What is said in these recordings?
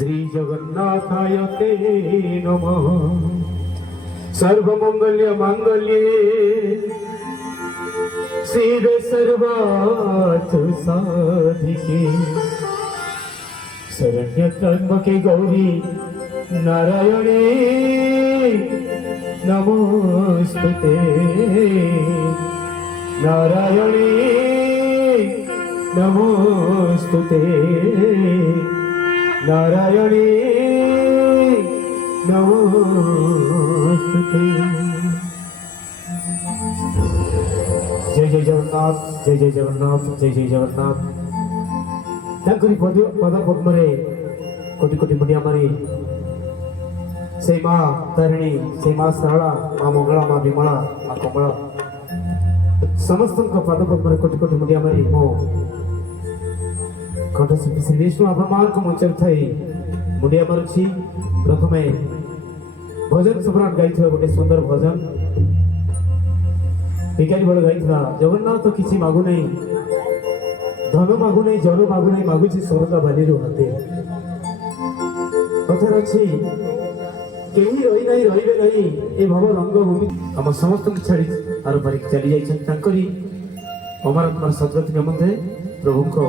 श्री जगन्नाथाय ते नमः। सर्वमंगल्य मांगल्ये शिवे सर्वार्थ साधिके शरण्य त्र्यंबके गौरी नारायणे नमोस्तुते। नारायणे नमोस्तुते। नारायणे नमोस्तुते। जय जय जगन्नाथ, जय जय जगन्नाथ, जय जय जगन्नाथ। पद पद्म कोटि कोटि मुंडिया मारी से माँ तारिणी, से माँ सरला, माँ मंगला, माँ विमला, माँ कमला समस्त पद पद्म कोटि कोटि मुंडिया मारी मो कंठशिल्पी श्री विष्णु अभमान को मंचर थई मुंडिया मारुछि। प्रथमे भजन सम्राट गाइथिबा गोटे सुंदर भजन भिखारी बड़ गाइथिबा जगन्नाथ किछि मागु नै, धन मागु नै, जन मागु नै, मागुछि स्वर्ग बालीरु हाते। कथार अछि केही रही नाही रहिबे नाही ए भव रंगभूमि हम समस्त को छाड़ी आर पारिक चली जाइछन। तांकरी अमरात्मार सद्गति निमंते प्रभु को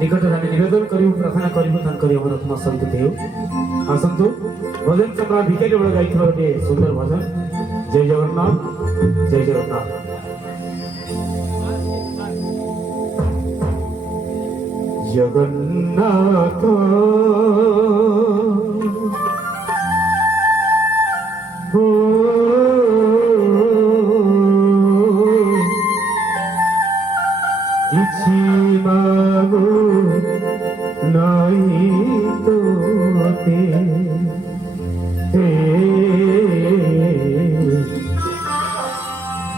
निकट में निवेदन करूँ, प्रार्थना करूँ तांकरी अमरात्मा सद्गति हो। आसतु भजन सम्राट भिखारी बड़ गाइथिबा गोटे सुंदर भजन। जय जगन्नाथ, जय जगन्नाथ। जगन्नाथ किछि मागु नाई तोते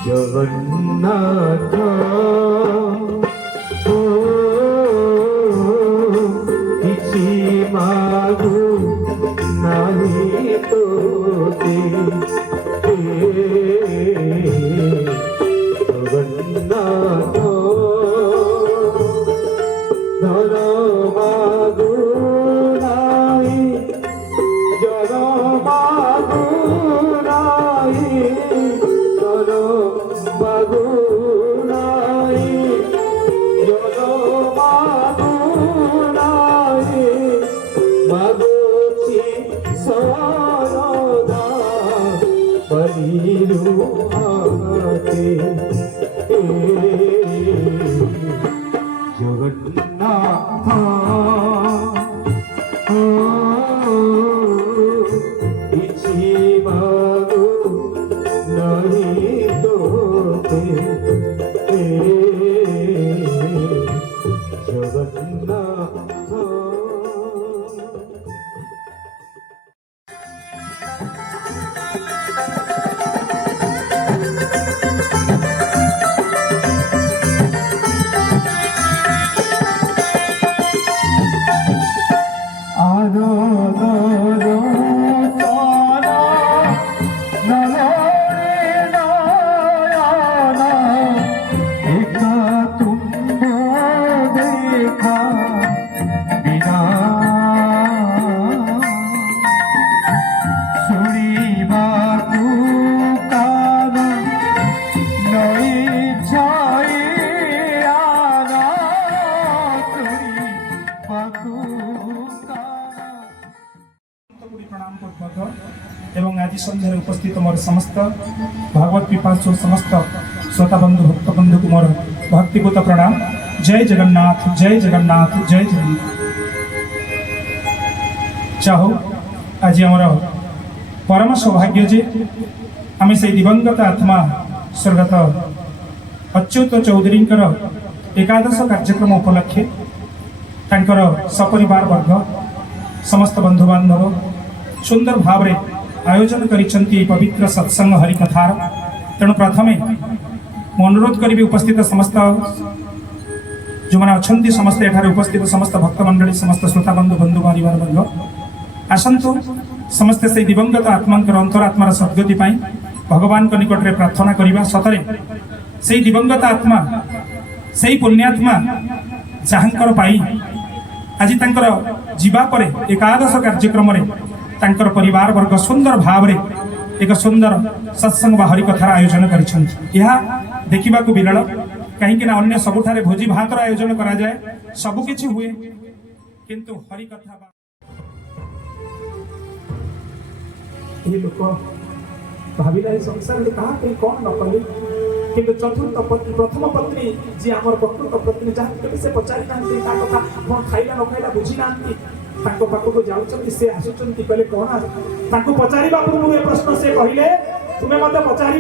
जगन्नाथ किछि मागु नाई तोते जगन्नाथ धन मागु नाई, जन मागु नाई, धन मागु नाई, जन मागु नाई, मागुछि सरदा बालीरु हाते। जगन्नाथ किछि मागु नाई तोते जगन्नाथ। उपस्थित मोर समस्त भागवत पिपासु समस्त श्रोता बंधु भक्त बंधु को मोर भक्तिपूत प्रणाम। जय जगन्नाथ जय जगन्नाथ जय जगन्नाथ। चाहो आज आमर परम सौभाग्य जे आम से दिवंगत आत्मा स्वर्गत अच्युत चौधरी एकादश कार्यक्रम उपलक्षे तांकर सपरिवार वर्ग समस्त बंधु बांधव सुंदर भाव रे आयोजन करिसेंती पवित्र सत्संग हरिकथार। तेणु प्रथमे अनुरोध करी उपस्थित समस्त जो मैंने अच्छा समस्त एठार उपस्थित समस्त भक्त मंडली समस्त श्रोता बंधु बंधु परिवार वर्ग आसतु समस्ते से दिवंगत आत्मा अंतरात्मार सद्गति भगवान को निकट में प्रार्थना करवा। सतरे से दिवंगत आत्मा से पुण्यात्मा जहाँकर पाई आज तांकर जीवा परे एकादश कार्यक्रम तांकर परिवार वर्ग सुंदर भाव रे एक सुंदर सत्संग बा हरिकथार आयोजन करिसेंती। यह देखिबा को विरल कहीं अन्य सबुठारे भोजी भातर आयोजन करा जाए सबु किछि हुए किंतु हरिकथा ये लोक भाविला संसार कहा कौन न कले किंतु चतुर्थ पत्नी प्रथम पत्नी जी आमर प्रकृत पत्नी जहाँ से पचारि ना कथा कौन खाइला न खाइला बुझी ना पाखक जाऊँच से आसुच्च कहले कौन पचार पूर्व ए प्रश्न से कहले तुम्हें मत पचार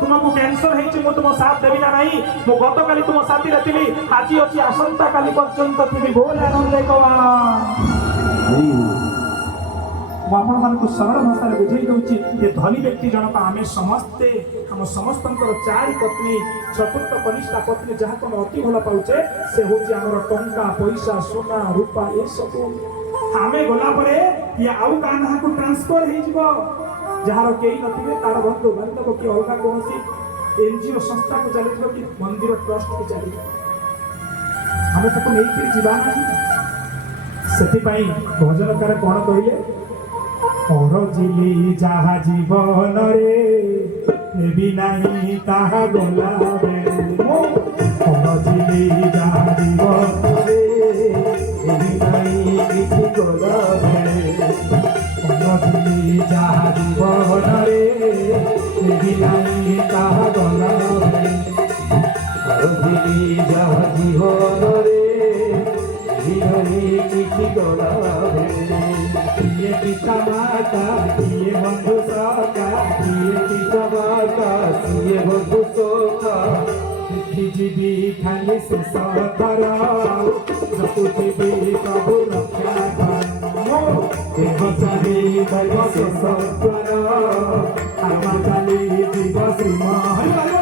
तुमको कैंसर है तुम साथ देवी ना ना मु गत काली तुम साथी थी आज अच्छी आसंता काली पर्यंत थी बोल आनंद आपण मान सरल भाषा बुझे दूसरी ये धनी व्यक्ति जनक आम समस्ते आम समस्त चारि पत्नी चतुर्थ कनिष्ठा पत्नी जहाँ तुम अति भल पाचे से हूँ आम टंका पैसा सोना रूपा ये सब आम गला ये आउ क्या को ट्रांसफर हो जार कई नथिबे तार बंधु बांधव कि अलग कौन एनजीओ संस्था को चली कि मंदिर ट्रस्ट को चली आम ताको नहीं जीवा से भजनकार कौन कहले जिली जहा जीवन रे नहीं ताहा गला जिली जहा जीवन रे नहीं किसी गला जिली जहा जीवन रे नहीं ताहा गला जिली जहा जीवन रे नहीं किसी गला ये पिता माता ये बंधु सखा ये पिता माता ये बंधु सखा पृथ्वी खाली से सतर पृथ्वी प्रभु रक्षा देव चाली दैव से सत्वर आत्मा चाली दिव श्रीमान